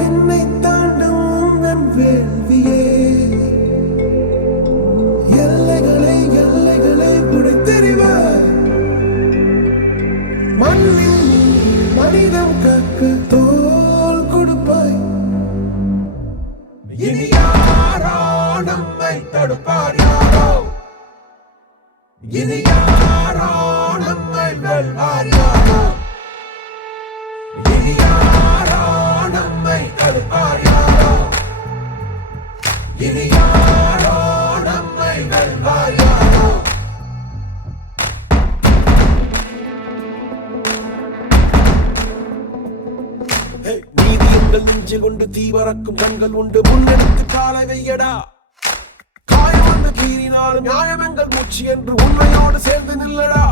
என்னை தாண்டும் உந்தன் வேள்வியே எல்லைகளை எல்லைகளை புடைத்தெறிவாய் மண்ணில் மனிதம் காக்க தோல் கொடுப்பாய் இனி யாரோ நம்மை தடுப்பார் யாரோ இனி யாரோ நம்மை வெல்வார் யாரோ இனி யாரோ நம்மை தடுப்பார் யாரோ இனி யாரோ நம்மை வெல்வார் யாரோ நீதி எங்கள் நெஞ்சு கொண்டு தீவரக்கும் கண்கள் உண்டு முன்னெடுத்து காலை வையடா காயம் வந்து கீறினாலும் நியாயம் எங்கள் மூச்சு என்று உண்மையோடு சேர்ந்து நில்லடா